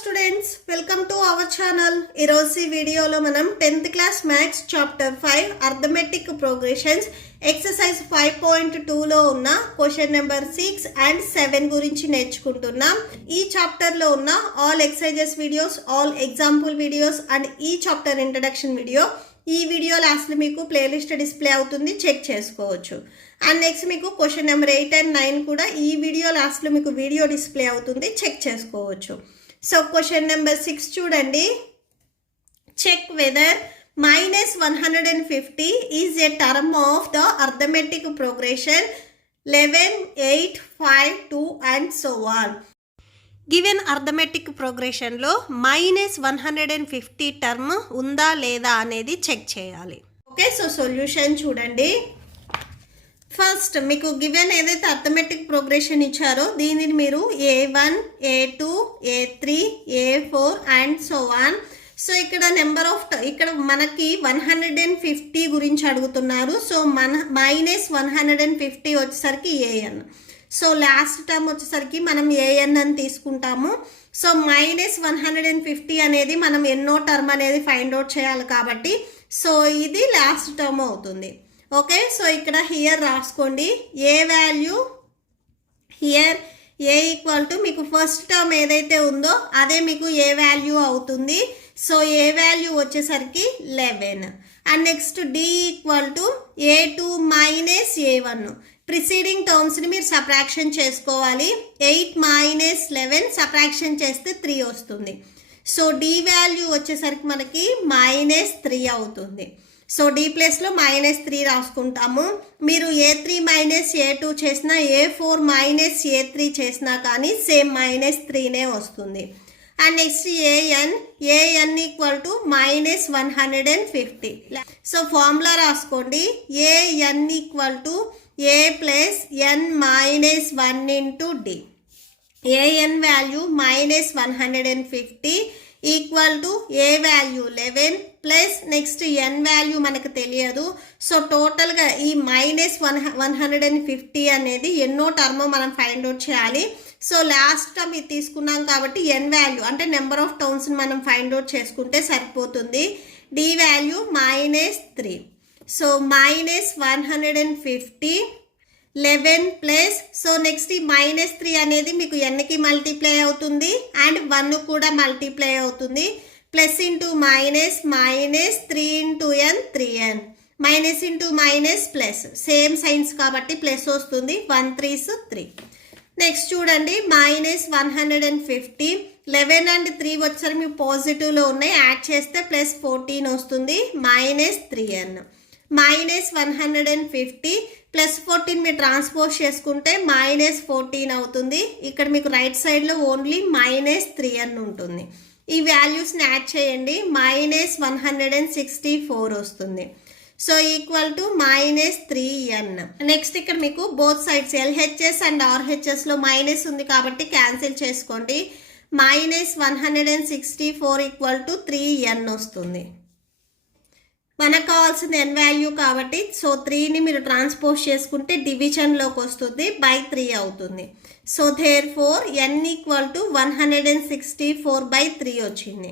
Students, welcome to our channel. ఈరోజు వీడియోలో మనం 10th class maths chapter 5 arithmetic progressions exercise 5.2లో ఉన్న క్వశ్చన్ నెంబర్ 6 అండ్ 7 గురించి నేర్చుకుంటున్నాం. ఈ చాప్టర్లో ఉన్న all exercises videos, all example videos and ఈ చాప్టర్ ఇంట్రడక్షన్ వీడియో ఈ వీడియో లాస్ట్లో మీకు ప్లేలిస్ట్ డిస్ప్లే అవుతుంది, చెక్ చేసుకోవచ్చు. అండ్ నెక్స్ట్ మీకు క్వశ్చన్ నెంబర్ 8 అండ్ 9 కూడా ఈ వీడియో లాస్ట్లో మీకు వీడియో డిస్ప్లే అవుతుంది, చెక్ చేసుకోవచ్చు. సో క్వశ్చన్ నెంబర్ 6 చూడండి. Check whether -150 is a term of the arithmetic progression 11, 8, 5, 2 and so on. Given arithmetic ప్రోగ్రెషన్లో -150 టర్మ్ ఉందా లేదా అనేది చెక్ చేయాలి. ఓకే, సో సొల్యూషన్ చూడండి. ఫస్ట్ మీకు గివెన్ ఏదైతే అర్థమెటిక్ ప్రోగ్రెషన్ ఇచ్చారో దీనిని మీరు A1, A2, A3, A4 and so on. So ఇక్కడ నెంబర్ ఆఫ్ ఇక్కడ మనకి 150 గురించి అడుగుతున్నారు. సో -150 వచ్చేసరికి AN. సో లాస్ట్ టర్మ్ వచ్చేసరికి మనం AN అని తీసుకుంటాము. సో -150 అనేది మనం ఎన్నో టర్మ్ అనేది ఫైండ్ అవుట్ చేయాలి కాబట్టి సో ఇది లాస్ట్ టర్మ్ అవుతుంది. ఓకే, సో ఇక్కడ హియర్ రాసుకోండి. A value here A equal to మీకు ఫస్ట్ టర్మ్ ఏదైతే ఉందో అదే మీకు ఏ వాల్యూ అవుతుంది. సో ఏ వాల్యూ వచ్చేసరికి 11 and next D equal to A2 - A1. Preceding టర్మ్స్ని మీరు సబ్ట్రాక్షన్ చేసుకోవాలి. 8 - 11 సబ్ట్రాక్షన్ చేస్తే 3 వస్తుంది. సో డి వాల్యూ వచ్చేసరికి మనకి -3 అవుతుంది. సో డి ప్లేస్లో -3 రాసుకుంటాము. మీరు A3 - A2 చేసినా A4 - A3 చేసినా కానీ సేమ్ -3నే వస్తుంది. And next AN equal to -150. So formula రాసుకోండి. AN equal to A + n - 1 into D. AN value -150 equal to A value 11 plus next N value మనకు తెలియదు. సో టోటల్గా ఈ -150 అనేది ఎన్నో టర్మ్ మనం ఫైండ్ అవుట్ చేయాలి. సో లాస్ట్ టర్మ్ ఇది తీసుకున్నాం కాబట్టి ఎన్ వాల్యూ అంటే నెంబర్ ఆఫ్ టర్మ్స్ని మనం ఫైండ్ అవుట్ చేసుకుంటే సరిపోతుంది. D value -3. So -150 11 plus so next ఈ -3 అనేది మీకు ఎన్కి మల్టిప్లై అవుతుంది అండ్ 1 కూడా మల్టిప్లై అవుతుంది. Plus into -3 into n 3n minus into minus plus same signs కాబట్టి ప్లస్ వస్తుంది. 1 3s 3. నెక్స్ట్ చూడండి -150 11 అండ్ 3 వచ్చేసరికి మీకు పాజిటివ్లో ఉన్నాయి, యాడ్ చేస్తే +14 వస్తుంది. -3n -150 +14 మీరు ట్రాన్స్పోజ్ చేసుకుంటే -14 అవుతుంది. ఇక్కడ మీకు రైట్ సైడ్లో ఓన్లీ -3n ఉంటుంది. ఈ వాల్యూస్ని యాడ్ చేయండి, -164 వస్తుంది. So equal to -3n. Next ఇక్కడ మీకు బోత్ సైడ్స్ LHS అండ్ RHSలో మైనస్ ఉంది కాబట్టి క్యాన్సిల్ చేసుకోండి. -164 ఈక్వల్ టు 3n వస్తుంది. మనకు కావాల్సింది n వాల్యూ కాబట్టి సో 3ని మీరు ట్రాన్స్పోజ్ చేసుకుంటే డివిజన్లోకి వస్తుంది, /3 అవుతుంది. So therefore n equal to 164/3 వచ్చింది.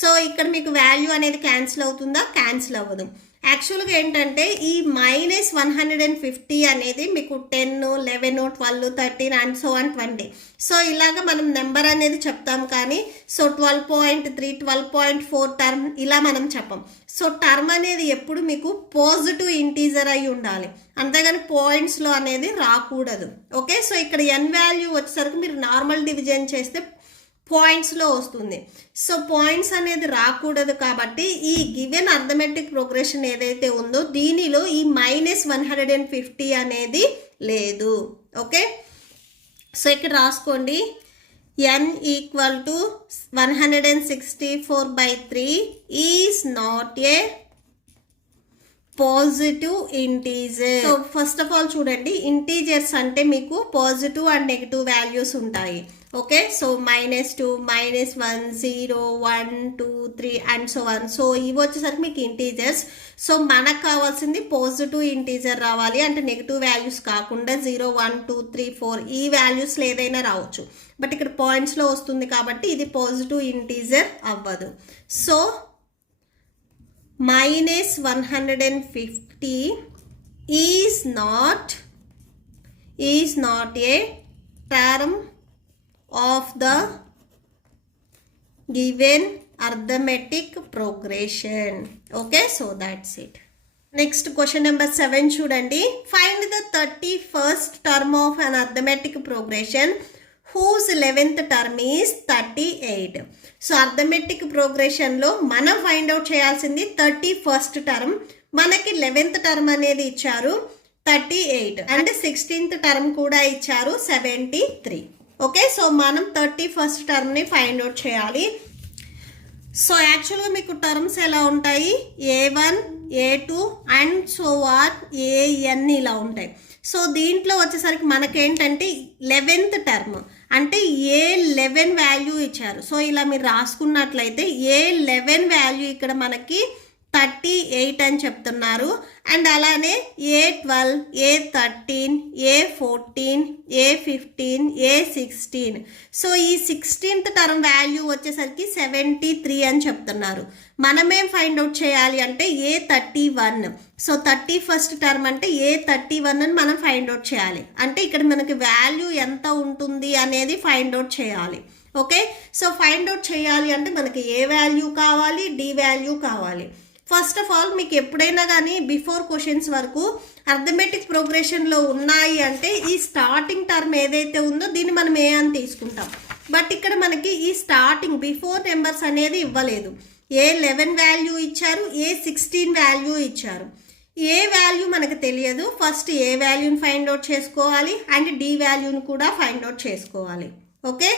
సో ఇక్కడ మీకు వాల్యూ అనేది క్యాన్సిల్ అవుతుందా? క్యాన్సిల్ అవ్వదు. యాక్చువల్గా ఏంటంటే ఈ -150 అనేది మీకు 10, 11, 12, 13 అండ్ సో అండ్ 20. సో ఇలాగ మనం నెంబర్ అనేది చెప్తాం కానీ సో 12.3, 12.4 టర్మ్ ఇలా మనం చెప్పం. సో టర్మ్ అనేది ఎప్పుడు మీకు పాజిటివ్ ఇంటీజర్ అయి ఉండాలి, అంతేగాని పాయింట్స్లో అనేది రాకూడదు. ఓకే, సో ఇక్కడ n వాల్యూ వచ్చేసరికి మీరు నార్మల్ డివిజన్ చేస్తే పాయింట్స్లో వస్తుంది. సో పాయింట్స్ అనేది రాకూడదు కాబట్టి ఈ గివెన్ అర్థమెటిక్ ప్రోగ్రెషన్ ఏదైతే ఉందో దీనిలో ఈ -150 అనేది లేదు. ఓకే, సో ఇక్కడ రాసుకోండి. n equal to 164/3 is not a positive integer. So first of all చూడండి, ఇంటీజర్స్ అంటే మీకు పాజిటివ్ అండ్ నెగిటివ్ వాల్యూస్ ఉంటాయి. Okay, so -2, -1, 0, 1, 2, 3 and so one. So ఇవి వచ్చేసరికి మీకు ఇంటీజర్స్. సో మనకు కావాల్సింది పాజిటివ్ ఇంటీజర్ రావాలి, అంటే నెగిటివ్ వాల్యూస్ కాకుండా 0, 1, 2, 3, 4 ఈ వాల్యూస్లో ఏదైనా రావచ్చు. బట్ ఇక్కడ పాయింట్స్లో వస్తుంది కాబట్టి ఇది పాజిటివ్ ఇంటీజర్ అవ్వదు. So -150 is not a term of the given arithmetic progression. Okay, so that's it. Next question number 7 చూడండి. Find the 31st term of an arithmetic progression whose 11th term is 38. So arithmetic ప్రోగ్రెషన్లో మనం find out చేయాల్సింది 31st term. మనకి 11th term అనేది ఇచ్చారు 38 and 16th term కూడా ఇచ్చారు 73. Okay, so మనం 31st టర్మ్ని ఫైండ్ అవుట్ చేయాలి. సో యాక్చువల్గా మీకు టర్మ్స్ ఎలా ఉంటాయి, A1, A2 and so are AN ఇలా ఉంటాయి. సో దీంట్లో వచ్చేసరికి మనకేంటంటే 11th టర్మ్ అంటే A11 వాల్యూ ఇచ్చారు. సో ఇలా మీరు రాసుకున్నట్లయితే A11 వాల్యూ ఇక్కడ మనకి 38 అని చెప్తున్నారు. అండ్ అలానే A12, A13, A14, A15, A16. So ఈ 16th టర్మ్ వాల్యూ వచ్చేసరికి 73 అని చెప్తున్నారు. మనమేం ఫైండ్ అవుట్ చేయాలి అంటే A31. సో 31st టర్మ్ అంటే A31 అని మనం ఫైండ్ అవుట్ చేయాలి. అంటే ఇక్కడ మనకి వాల్యూ ఎంత ఉంటుంది అనేది ఫైండ్ అవుట్ చేయాలి. ఓకే, సో ఫైండ్ అవుట్ చేయాలి అంటే మనకి ఏ వాల్యూ కావాలి, డి వాల్యూ కావాలి. ఫస్ట్ ఆఫ్ ఆల్ మీకు ఎప్పుడైనా కానీ బిఫోర్ క్వశ్చన్స్ వరకు అర్థమెటిక్ ప్రోగ్రెషన్లో ఉన్నాయి అంటే ఈ స్టార్టింగ్ టర్మ్ ఏదైతే ఉందో దీన్ని మనం ఏ అని తీసుకుంటాం. బట్ ఇక్కడ మనకి ఈ స్టార్టింగ్ బిఫోర్ నెంబర్స్ అనేది ఇవ్వలేదు. A11 వాల్యూ ఇచ్చారు, A16 వాల్యూ ఇచ్చారు. ఏ వాల్యూ మనకు తెలియదు. ఫస్ట్ ఏ వాల్యూని ఫైండ్ అవుట్ చేసుకోవాలి అండ్ డి వాల్యూని కూడా ఫైండ్ అవుట్ చేసుకోవాలి. ఓకే,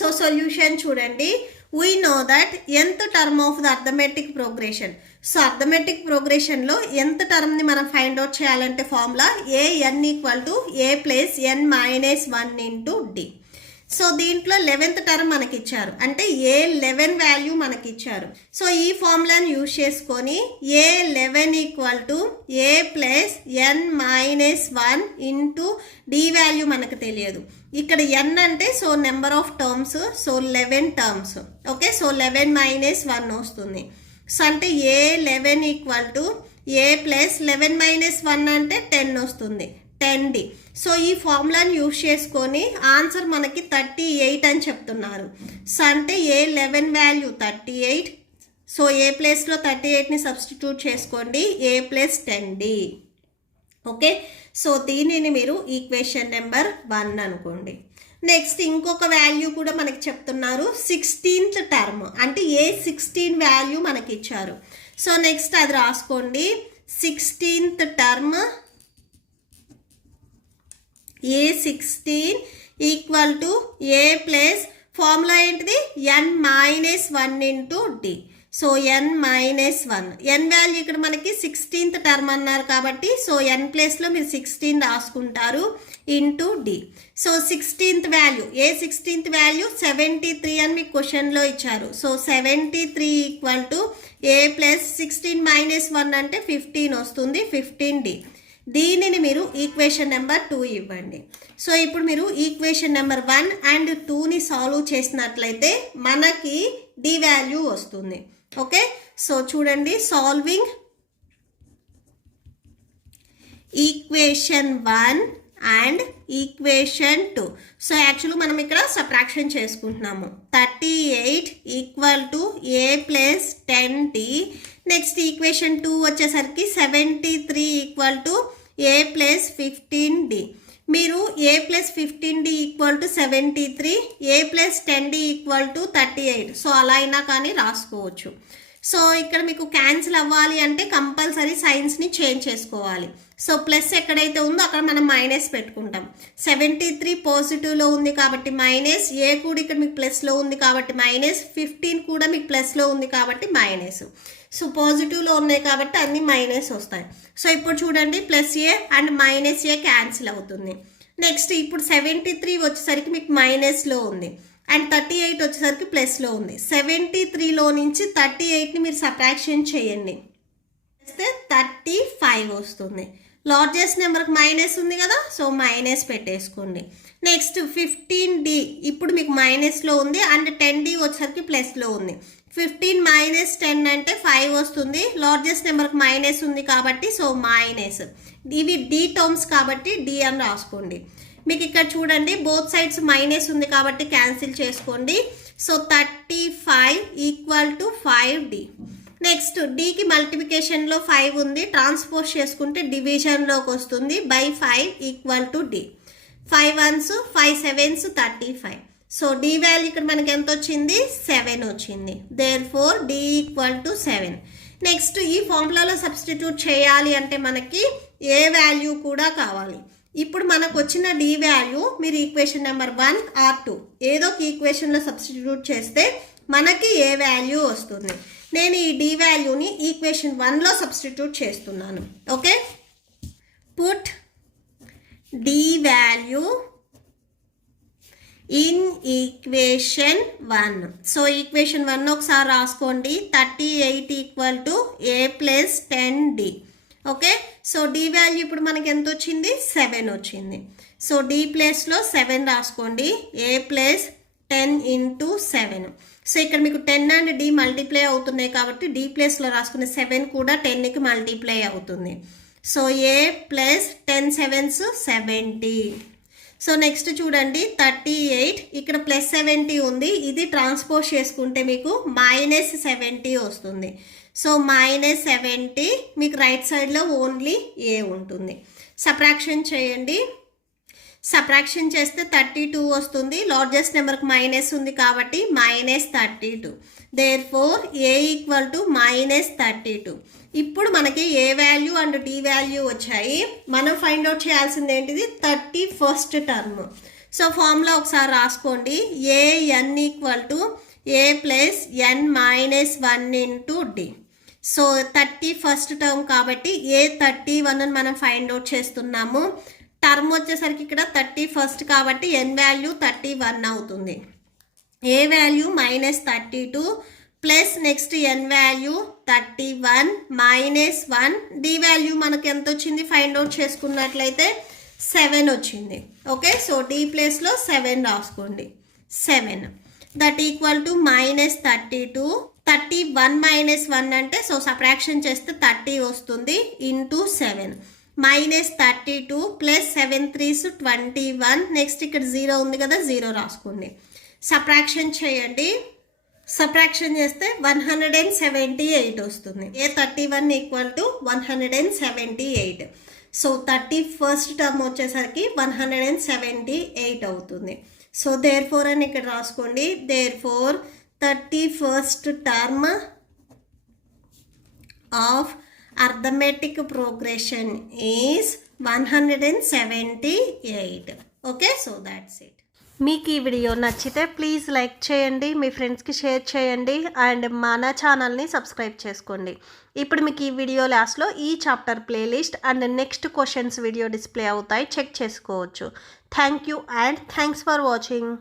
సో సొల్యూషన్ చూడండి. We know that nth term of the arithmetic progression. So arithmetic ప్రోగ్రెషన్లో nth టర్మ్ని మనం ఫైండ్ అవుట్ చేయాలంటే formula AN = A + n - 1 × D. So దీంట్లో 11th టర్మ్ మనకి ఇచ్చారు అంటే A11 వాల్యూ మనకి ఇచ్చారు. సో ఈ ఫార్ములాని యూజ్ చేసుకొని A11 = A + n - 1 × D value మనకు తెలియదు. ఇక్కడ n అంటే so number of terms, so 11 terms. Okay, so 11 - 1 వస్తుంది. సో అంటే A11 = A + 11 - 1 అంటే 10 వస్తుంది, 10D. సో ఈ ఫార్ములాని యూజ్ చేసుకొని ఆన్సర్ మనకి 38 అని చెప్తున్నారు. సో అంటే A11 వాల్యూ 38. సో ఏ ప్లేస్లో 38ని సబ్స్టిట్యూట్ చేసుకోండి, A + 10D. ఓకే, సో దీనిని మీరు ఈక్వేషన్ నెంబర్ 1 అనుకోండి. నెక్స్ట్ ఇంకొక వాల్యూ కూడా మనకి చెప్తున్నారు 16th టర్మ్ అంటే A16 వాల్యూ మనకి ఇచ్చారు. సో నెక్స్ట్ అది రాసుకోండి. 16th term A16 = A + formula ఏంటిది n - 1 × D. So n - 1 n value ఇక్కడ మనకి 16th టర్మ్ అన్నారు కాబట్టి సో n ప్లేస్లో మీరు 16 రాసుకుంటారు into D. So 16th value A16th value 73 అని మీకు క్వశ్చన్లో ఇచ్చారు. సో 73 = A + 16 - 1 అంటే 15 వస్తుంది, 15D. దీనిని మీరు ఈక్వేషన్ నెంబర్ 2 ఇవ్వండి. సో ఇప్పుడు మీరు ఈక్వేషన్ నెంబర్ 1 అండ్ 2ని సాల్వ్ చేసినట్లయితే మనకి డి వాల్యూ వస్తుంది. ఓకే, సో చూడండి. Solving equation 1 and equation 2. So actually మనం ఇక్కడ సబ్ట్రాక్షన్ చేసుకుంటున్నాము. 38 = A + 10D. నెక్స్ట్ ఈక్వేషన్ 2 వచ్చేసరికి 73 = A + 15D. మీరు A + 15D = 73, A + 10D = 38. So అలా అయినా కానీ రాసుకోవచ్చు. సో ఇక్కడ మీకు క్యాన్సిల్ అవ్వాలి అంటే కంపల్సరీ సైన్స్ని చేంజ్ చేసుకోవాలి. సో ప్లస్ ఎక్కడైతే ఉందో అక్కడ మనం మైనస్ పెట్టుకుంటాం. 73 పాజిటివ్లో ఉంది కాబట్టి మైనస్, ఏ కూడా ఇక్కడ మీకు ప్లస్లో ఉంది కాబట్టి మైనస్, 15 కూడా మీకు ప్లస్లో ఉంది కాబట్టి మైనస్. సో పాజిటివ్లో ఉన్నాయి కాబట్టి అన్ని మైనస్ వస్తాయి. సో ఇప్పుడు చూడండి, +A అండ్ -A క్యాన్సిల్ అవుతుంది. నెక్స్ట్ ఇప్పుడు 73 వచ్చేసరికి మీకు మైనస్లో ఉంది అండ్ 38 వచ్చేసరికి ప్లస్లో ఉంది. 73లో నుంచి 38ని మీరు సబ్ట్రాక్షన్ చేయండి, చేస్తే 35 వస్తుంది. లార్జెస్ట్ నెంబర్కి మైనస్ ఉంది కదా, సో మైనస్ పెట్టేసుకోండి. నెక్స్ట్ 15D ఇప్పుడు మీకు మైనస్లో ఉంది అండ్ 10D వచ్చేసరికి ప్లస్లో ఉంది. 15 మైనస్ 10 అంటే 5 వస్తుంది. లార్జెస్ట్ నెంబర్కి మైనస్ ఉంది కాబట్టి సో మైనస్. ఇవి డి టర్మ్స్ కాబట్టి డి అని రాసుకోండి. మీకు ఇక్కడ చూడండి బోత్ సైడ్స్ మైనస్ ఉంది కాబట్టి క్యాన్సిల్ చేసుకోండి. So 35 equal to 5D. Next డీకి మల్టిప్లికేషన్లో 5 ఉంది, ట్రాన్స్పోజ్ చేసుకుంటే డివిజన్లోకి వస్తుంది. By 5 equal to D. 5 1s 5 7s 35. So D value ఇక్కడ మనకి ఎంత వచ్చింది, 7 వచ్చింది. Therefore D equal to 7. Next ఈ ఫార్ములాలో సబ్స్టిట్యూట్ చేయాలి అంటే మనకి ఏ వాల్యూ కూడా కావాలి. ఇప్పుడు మనకు వచ్చిన డి వాల్యూ మీరు ఈక్వేషన్ నెంబర్ 1 ఆర్ 2 ఏదో ఒక ఈక్వేషన్లో సబ్స్టిట్యూట్ చేస్తే మనకి ఏ వాల్యూ వస్తుంది. నేను ఈ డి వాల్యూని ఈక్వేషన్ 1లో సబ్స్టిట్యూట్ చేస్తున్నాను. Okay, put D value in equation 1. So equation 1 ఒకసారి రాసుకోండి. 38 equal to A plus 10D. Okay, so D value ఇప్పుడు మనకి ఎంత వచ్చింది, 7 వచ్చింది. సో డి ప్లస్లో 7 రాసుకోండి. ఏ ప్లస్ 10 ఇంటూ 7. సో ఇక్కడ మీకు 10 అండ్ డి మల్టిప్లై అవుతున్నాయి కాబట్టి డి ప్లస్లో రాసుకునే 7 కూడా 10కి మల్టిప్లై అవుతుంది. సో ఏ ప్లస్ 10 7s 70. సో నెక్స్ట్ చూడండి 38 ఇక్కడ ప్లస్ 70 ఉంది, ఇది ట్రాన్స్పోజ్ చేసుకుంటే మీకు మైనస్ 70 వస్తుంది. సో మైనస్ 70 మీకు రైట్ సైడ్లో ఓన్లీ ఏ ఉంటుంది. సబ్ట్రాక్షన్ చేయండి. సబ్ట్రాక్షన్ చేస్తే 32 వస్తుంది. లార్జెస్ట్ నెంబర్కి మైనస్ ఉంది కాబట్టి minus 32. Therefore A equal to minus 32. ఇప్పుడు మనకి A value and D value వచ్చాయి. మనం ఫైండ్ అవుట్ చేయాల్సింది ఏంటిది, 31st టర్మ్. సో ఫార్ములా ఒకసారి రాసుకోండి. AN equal to A plus N minus 1 into D. So 31st term కాబట్టి ఏ 31 అని మనం ఫైండ్ అవుట్ చేస్తున్నాము. టర్మ్ వచ్చేసరికి ఇక్కడ 31st కాబట్టి ఎన్ వాల్యూ 31 అవుతుంది. ఏ value minus 32 plus next N value 31 minus 1. D value మనకి ఎంత వచ్చింది ఫైండ్ అవుట్ చేసుకున్నట్లయితే 7 వచ్చింది. ఓకే, సో డి ప్లేస్లో 7 రాసుకోండి. 7 that equal to minus 32. 31 minus 1 అంటే సో సబ్ట్రాక్షన్ చేస్తే 30 వస్తుంది into 7. Minus 32 plus 7 3s 21. Next ఇక్కడ 0 ఉంది కదా, 0 రాసుకోండి. సబ్ట్రాక్షన్ చేయండి. సబ్ట్రాక్షన్ చేస్తే 178 వస్తుంది. A 31 equal to 178. So 31st term వచ్చేసరికి 178 అవుతుంది. సో దేర్ ఫోర్ అని ఇక్కడ రాసుకోండి. Therefore 31st term of arithmetic progression is 178. Okay, so that's it. మీకు ఈ వీడియో నచ్చితే ప్లీజ్ లైక్ చేయండి, మీ ఫ్రెండ్స్కి షేర్ చేయండి అండ్ మన ఛానల్ని సబ్స్క్రైబ్ చేసుకోండి. ఇప్పుడు మీకు ఈ వీడియో లాస్ట్లో ఈ chapter playlist and next questions video display అవుతాయి, చెక్ చేసుకోవచ్చు. Thank you and thanks for watching.